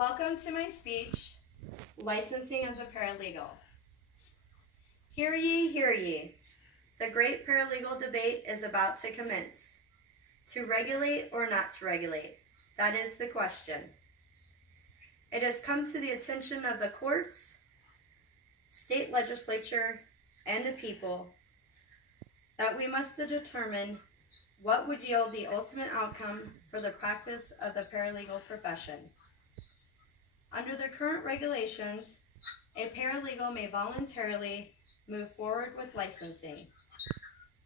Welcome to my speech, Licensing of the Paralegal. Hear ye, hear ye. The great paralegal debate is about to commence. To regulate or not to regulate? That is the question. It has come to the attention of the courts, state legislature, and the people that we must determine what would yield the ultimate outcome for the practice of the paralegal profession. Under the current regulations, a paralegal may voluntarily move forward with licensing,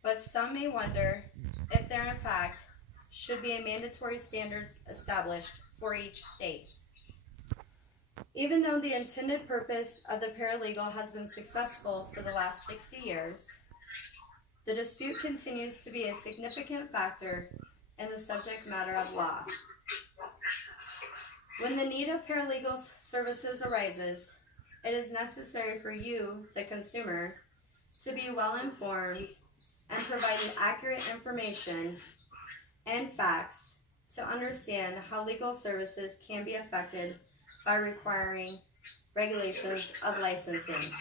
but some may wonder if there in fact should be a mandatory standards established for each state. Even though the intended purpose of the paralegal has been successful for the last 60 years, the dispute continues to be a significant factor in the subject matter of law. When the need of paralegal services arises, it is necessary for you, the consumer, to be well informed and provided accurate information and facts to understand how legal services can be affected by requiring regulations of licensing.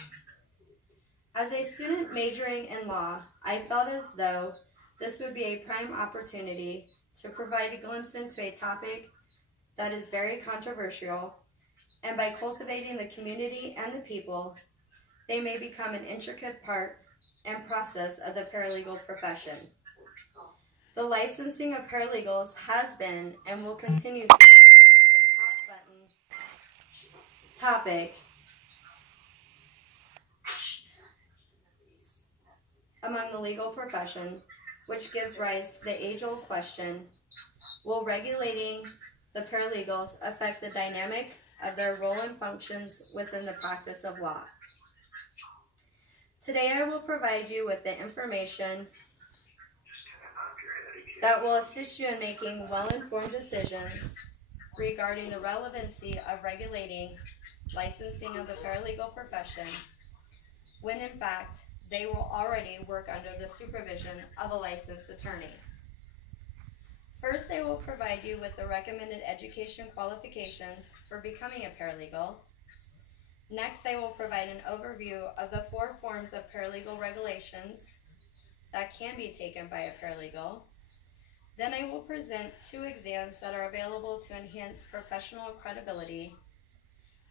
As a student majoring in law, I felt as though this would be a prime opportunity to provide a glimpse into a topic that is very controversial, and by cultivating the community and the people, they may become an intricate part and process of the paralegal profession. The licensing of paralegals has been and will continue to be a hot-button topic among the legal profession, which gives rise to the age-old question, will regulating the paralegals affect the dynamic of their role and functions within the practice of law? Today I will provide you with the information that will assist you in making well-informed decisions regarding the relevancy of regulating licensing of the paralegal profession, when in fact they will already work under the supervision of a licensed attorney. First, I will provide you with the recommended education qualifications for becoming a paralegal. Next, I will provide an overview of the 4 forms of paralegal regulations that can be taken by a paralegal. Then I will present 2 exams that are available to enhance professional credibility.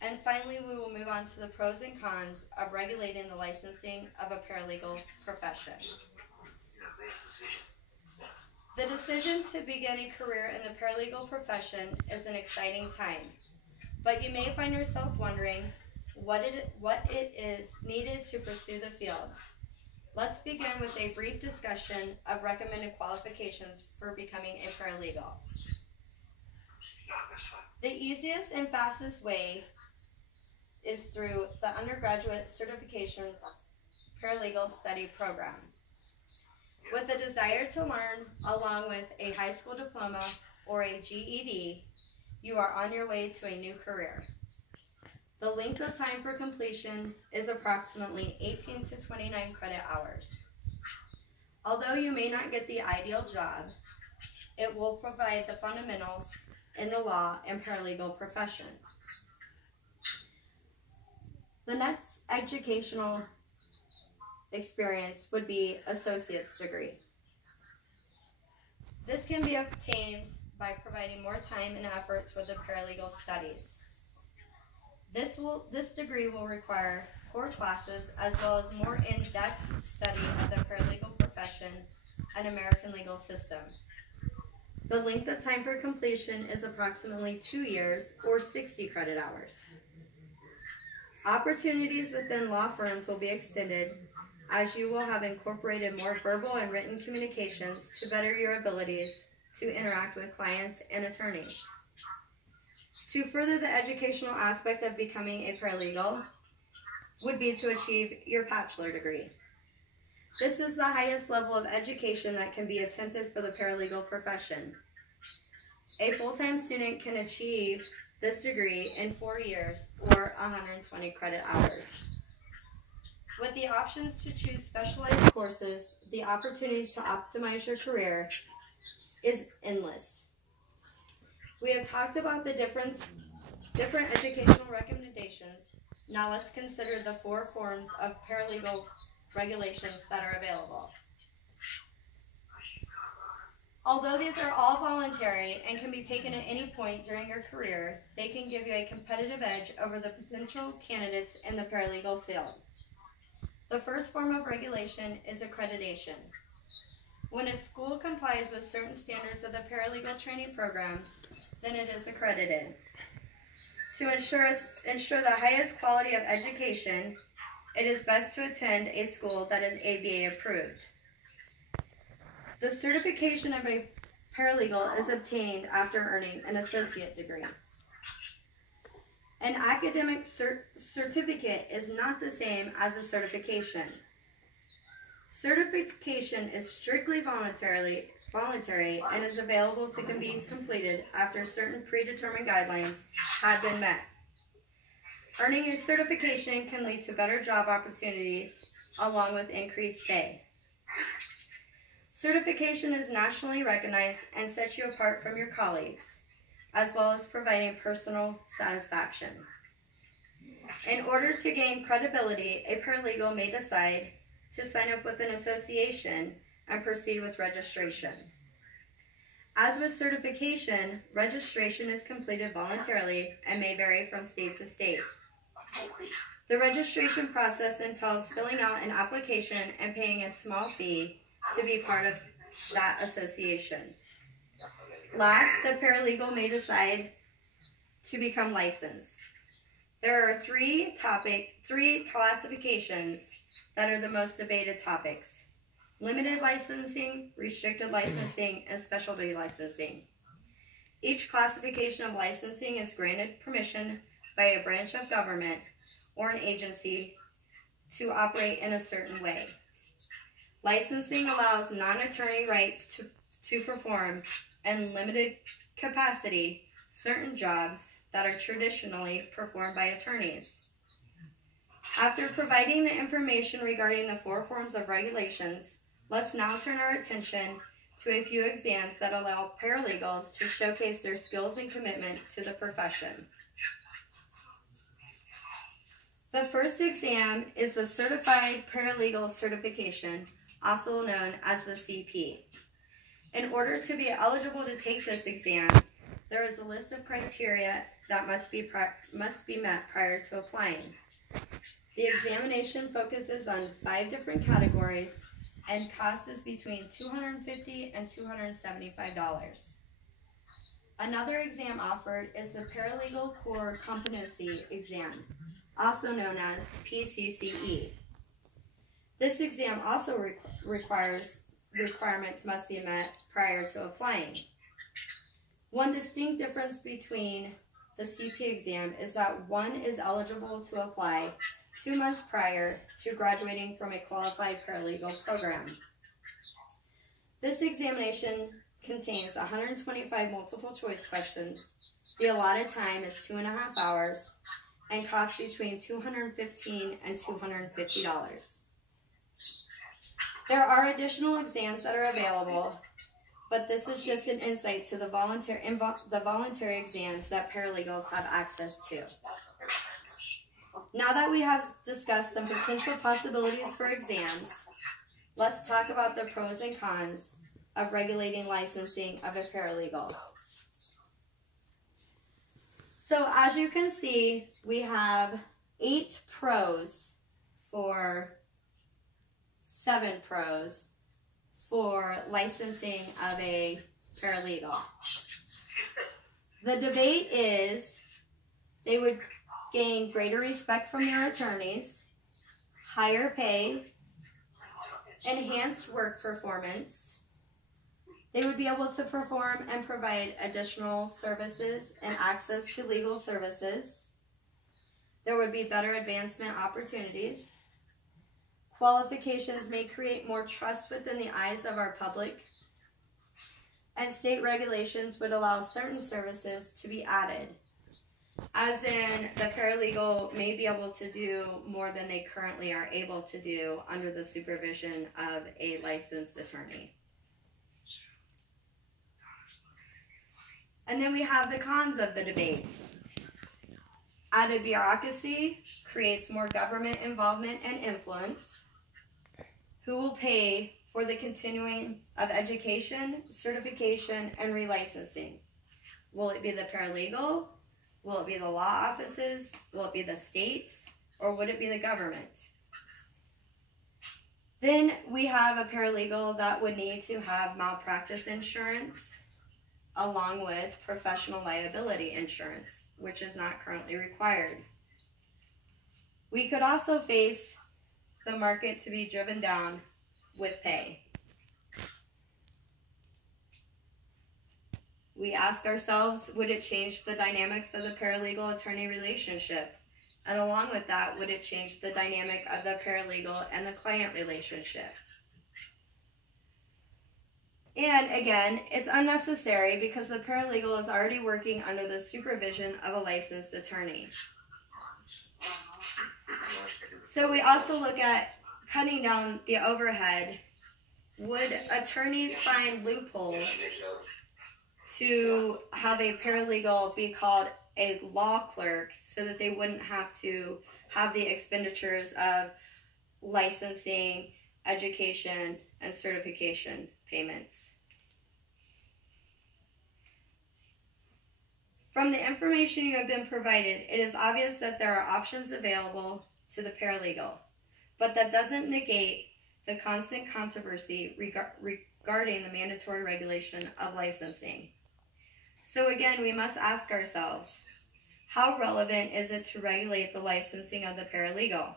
And finally, we will move on to the pros and cons of regulating the licensing of a paralegal profession. The decision to begin a career in the paralegal profession is an exciting time, but you may find yourself wondering what it is needed to pursue the field. Let's begin with a brief discussion of recommended qualifications for becoming a paralegal. The easiest and fastest way is through the undergraduate certification paralegal study program. With a desire to learn, along with a high school diploma or a GED, you are on your way to a new career. The length of time for completion is approximately 18 to 29 credit hours. Although you may not get the ideal job, it will provide the fundamentals in the law and paralegal profession. The next educational experience would be associate's degree. This can be obtained by providing more time and effort toward the paralegal studies. This degree will require core classes as well as more in-depth study of the paralegal profession and American legal system. The length of time for completion is approximately 2 years or 60 credit hours. Opportunities within law firms will be extended as you will have incorporated more verbal and written communications to better your abilities to interact with clients and attorneys. To further the educational aspect of becoming a paralegal would be to achieve your bachelor degree. This is the highest level of education that can be attempted for the paralegal profession. A full-time student can achieve this degree in 4 years or 120 credit hours. With the options to choose specialized courses, the opportunity to optimize your career is endless. We have talked about the difference different educational recommendations, now let's consider the 4 forms of paralegal regulations that are available. Although these are all voluntary and can be taken at any point during your career, they can give you a competitive edge over the potential candidates in the paralegal field. The first form of regulation is accreditation. When a school complies with certain standards of the paralegal training program, then it is accredited. To ensure the highest quality of education, it is best to attend a school that is ABA approved. The certification of a paralegal is obtained after earning an associate degree. An academic certificate is not the same as a certification. Certification is strictly voluntary and is available to be completed after certain predetermined guidelines have been met. Earning a certification can lead to better job opportunities along with increased pay. Certification is nationally recognized and sets you apart from your colleagues, as well as providing personal satisfaction. In order to gain credibility, a paralegal may decide to sign up with an association and proceed with registration. As with certification, registration is completed voluntarily and may vary from state to state. The registration process entails filling out an application and paying a small fee to be part of that association. Last, the paralegal may decide to become licensed. There are three classifications that are the most debated topics: limited licensing, restricted licensing, and specialty licensing. Each classification of licensing is granted permission by a branch of government or an agency to operate in a certain way. Licensing allows non-attorney rights to perform, in limited capacity, certain jobs that are traditionally performed by attorneys. After providing the information regarding the 4 forms of regulations, let's now turn our attention to a few exams that allow paralegals to showcase their skills and commitment to the profession. The first exam is the Certified Paralegal Certification, also known as the CP. In order to be eligible to take this exam, there is a list of criteria that must be met prior to applying. The examination focuses on 5 different categories and cost is between $250 and $275. Another exam offered is the Paralegal Core Competency Exam, also known as PCCE. This exam also requirements must be met prior to applying. One distinct difference between the CP exam is that one is eligible to apply 2 months prior to graduating from a qualified paralegal program. This examination contains 125 multiple choice questions. The allotted time is 2.5 hours and costs between $215 and $250. There are additional exams that are available, but this is just an insight to the voluntary exams that paralegals have access to. Now that we have discussed some potential possibilities for exams, let's talk about the pros and cons of regulating licensing of a paralegal. So as you can see, we have 8 pros for 7 pros for licensing of a paralegal. The debate is they would gain greater respect from their attorneys, higher pay, enhanced work performance. They would be able to perform and provide additional services and access to legal services. There would be better advancement opportunities. Qualifications may create more trust within the eyes of our public. And state regulations would allow certain services to be added. As in, the paralegal may be able to do more than they currently are able to do under the supervision of a licensed attorney. And then we have the cons of the debate. Added bureaucracy creates more government involvement and influence. Who will pay for the continuing of education, certification, and relicensing? Will it be the paralegal? Will it be the law offices? Will it be the states? Or would it be the government? Then we have a paralegal that would need to have malpractice insurance along with professional liability insurance, which is not currently required. We could also face the market to be driven down with pay. We ask ourselves, would it change the dynamics of the paralegal-attorney relationship? And along with that, would it change the dynamic of the paralegal and the client relationship? And again, it's unnecessary because the paralegal is already working under the supervision of a licensed attorney. So we also look at cutting down the overhead. Would attorneys find loopholes to have a paralegal be called a law clerk so that they wouldn't have to have the expenditures of licensing, education, and certification payments? From the information you have been provided, it is obvious that there are options available to the paralegal, but that doesn't negate the constant controversy regarding the mandatory regulation of licensing. So again, we must ask ourselves, how relevant is it to regulate the licensing of the paralegal?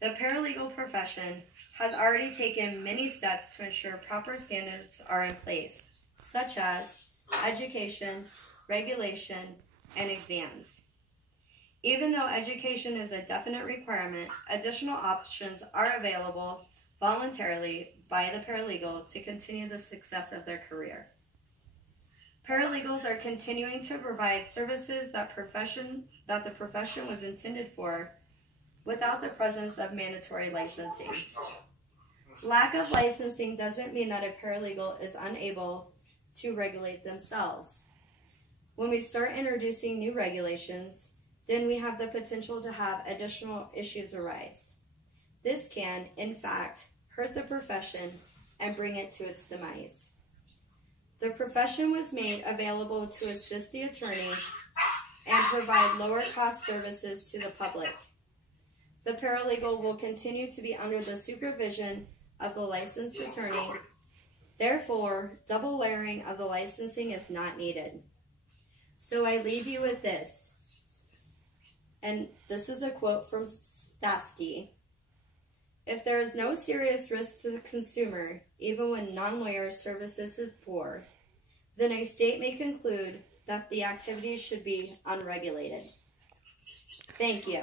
The paralegal profession has already taken many steps to ensure proper standards are in place, such as education, regulation, and exams. Even though education is a definite requirement, additional options are available voluntarily by the paralegal to continue the success of their career. Paralegals are continuing to provide services that the profession was intended for without the presence of mandatory licensing. Lack of licensing doesn't mean that a paralegal is unable to regulate themselves. When we start introducing new regulations, then we have the potential to have additional issues arise. This can, in fact, hurt the profession and bring it to its demise. The profession was made available to assist the attorney and provide lower cost services to the public. The paralegal will continue to be under the supervision of the licensed attorney. Therefore, double layering of the licensing is not needed. So I leave you with this. And this is a quote from Stasky. If there is no serious risk to the consumer, even when non-lawyer services is poor, then a state may conclude that the activities should be unregulated. Thank you.